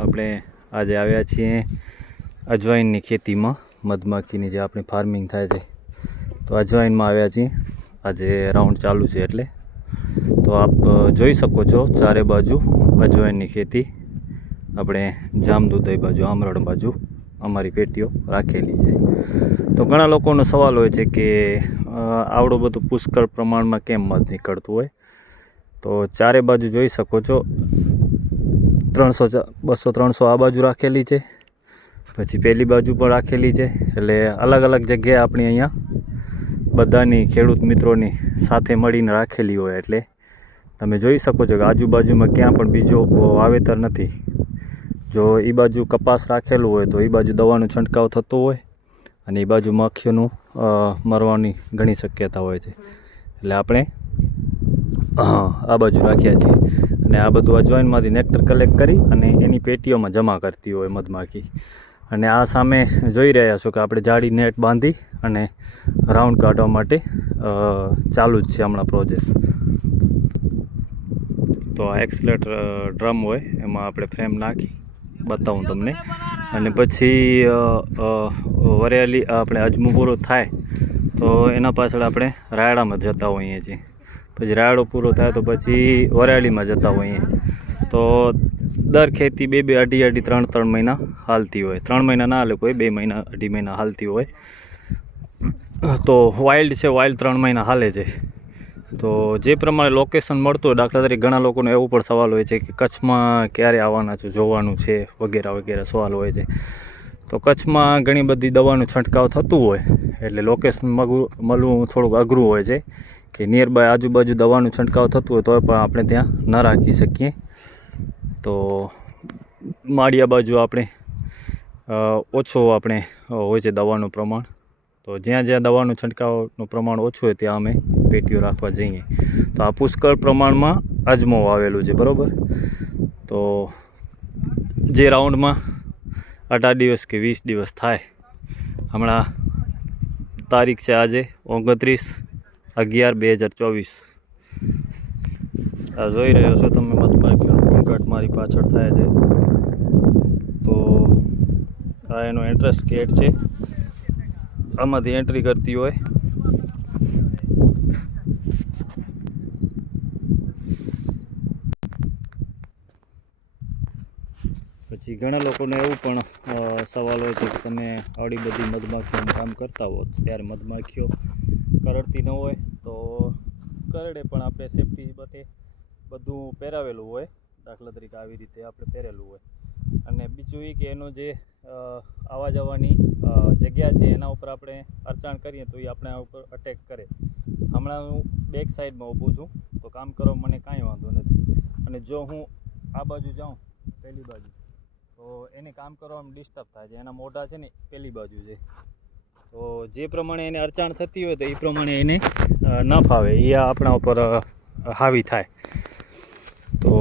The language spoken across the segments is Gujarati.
આપણે આજે આવ્યા છીએ અજવાઈનની ખેતીમાં, મધમાખીની જે આપણી ફાર્મિંગ થાય છે તો અજવાઈનમાં આવ્યા છીએ. આજે રાઉન્ડ ચાલુ છે એટલે તો આપ જોઈ શકો છો ચારે બાજુ અજવાઈનની ખેતી. આપણે જામદુધઈ બાજુ, આમરડ બાજુ અમારી પેટીઓ રાખેલી છે. તો ઘણા લોકોનો સવાલ હોય છે કે આવડું બધું પુષ્કળ પ્રમાણમાં કેમ મધ નીકળતું હોય. તો ચારે બાજુ જોઈ શકો છો 300 200 300 આ બાજુ રાખેલી છે, પછી પેલી બાજુ પણ રાખેલી છે. એટલે અલગ અલગ જગ્યાએ આપણી અહીંયા બધાની ખેડૂત મિત્રોની સાથે મળીને રાખેલી હોય એટલે તમે જોઈ શકો છો કે આજુબાજુમાં ક્યાં પણ બીજો વાવેતર નથી. જો એ બાજુ કપાસ રાખેલું હોય તો એ બાજુ દવાનો છંટકાવ થતો હોય અને એ બાજુ મખીઓનું મરવાની ઘણી શક્યતા હોય છે. એટલે આપણે આ બાજુ રાખ્યા છીએ અને આ બધું અજવાઈનમાંથી નેક્ટર કલેક્ટ કરી અને એની પેટીઓમાં જમા કરતી હોય મધમાખી. અને આ સામે જોઈ રહ્યા છો કે આપણે જાડી નેટ બાંધી અને રાઉન્ડ કાઢવા માટે ચાલુ જ છે હમણાં પ્રોસેસ. તો આ એક્સલેટર ડ્રમ હોય એમાં આપણે ફ્રેમ નાખી બતાવું તમને, અને પછી વરિયાળી આપણે અજમું પૂરો થાય તો એના પાછળ આપણે રાયડામાં જતા હોઈએ છીએ. પછી રાયડો પૂરો થાય તો પછી વરિયાળીમાં જતા હોઈએ. તો દર ખેતી 2 અઢી 3 મહિના હાલતી હોય. 3 મહિના ના હાલે કોઈ, 2 મહિના 2.5 મહિના હાલતી હોય. તો વાઇલ્ડ છે, વાઇલ્ડ 3 મહિના હાલે છે. તો જે પ્રમાણે લોકેશન મળતું હોય, દાખલા તરીકે ઘણા લોકોનો એવું પણ સવાલ હોય છે કે કચ્છમાં ક્યારે આવવાના છો, જોવાનું છે વગેરે વગેરે સવાલ હોય છે. તો કચ્છમાં ઘણી બધી દવાનું છંટકાવ થતું હોય એટલે લોકેશન મળવું થોડુંક અઘરું હોય છે કે નિયર બાય આજુબાજુ દવાનું છંટકાવ થતું હોય તો પણ આપણે ત્યાં ન રાખી શકીએ. તો માળિયા બાજુ આપણે ઓછો આપણે હોય છે દવાનું પ્રમાણ. તો જ્યાં જ્યાં દવાનું છંટકાવનું પ્રમાણ ઓછું હોય ત્યાં અમે પેટીઓ રાખવા જઈએ. તો આ પુષ્કળ પ્રમાણમાં અજમો વાવેલું છે, બરાબર. તો જે રાઉન્ડમાં 18 દિવસ કે 20 દિવસ થાય, હમણાં તારીખ છે આજે 29/11/2024. આ જોઈ રહ્યો છો તમે મધમાખીનો ઘોંઘાટ મારી પાછળ થાય છે. તો આ એનો એન્ટ્રન્સ ગેટ છે, આમાંથી એન્ટ્રી કરતી હોય. પછી ઘણા લોકોને એવું પણ સવાલ હોય છે કે તમે આવડી બધી મધમાખીઓનું કામ કરતા હો ત્યારે મધમાખીઓ કરડતી ન હોય તો કરડે, પણ આપણે સેફટી માટે બધું પહેરાવેલું હોય. દાખલા તરીકે આવી રીતે આપણે પહેરેલું હોય. અને બીજું એ કે એનો જે આવવા જવાની જગ્યા છે એના ઉપર આપણે અરચાણ કરીએ તો એ આપણે ઉપર અટેક કરે. હમણાં હું બેક સાઈડમાં ઊભું છું તો કામ કરવા મને કાંઈ વાંધો નથી. અને જો હું આ બાજુ જાઉં પહેલી બાજુ તો એને કામ કરવામાં ડિસ્ટર્બ થાય છે. એના મોઢા છે ને પેલી બાજુ છે, તો જે પ્રમાણે એને અરચાણ થતી હોય તો એ પ્રમાણે એને ન ફાવે, એ આપણા ઉપર હાવી થાય. તો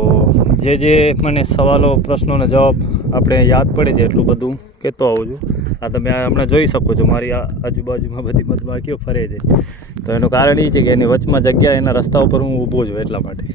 જે મને સવાલો પ્રશ્નોના જવાબ આપણે યાદ પડે છે એટલું બધું કહેતો આવું છું. આ તમે હમણાં જોઈ શકો છો મારી આજુબાજુમાં બધી મધમાખીઓ ફરે છે. તો એનું કારણ એ છે કે એની વચમાં જગ્યા એના રસ્તા ઉપર હું ઊભો છું એટલા માટે.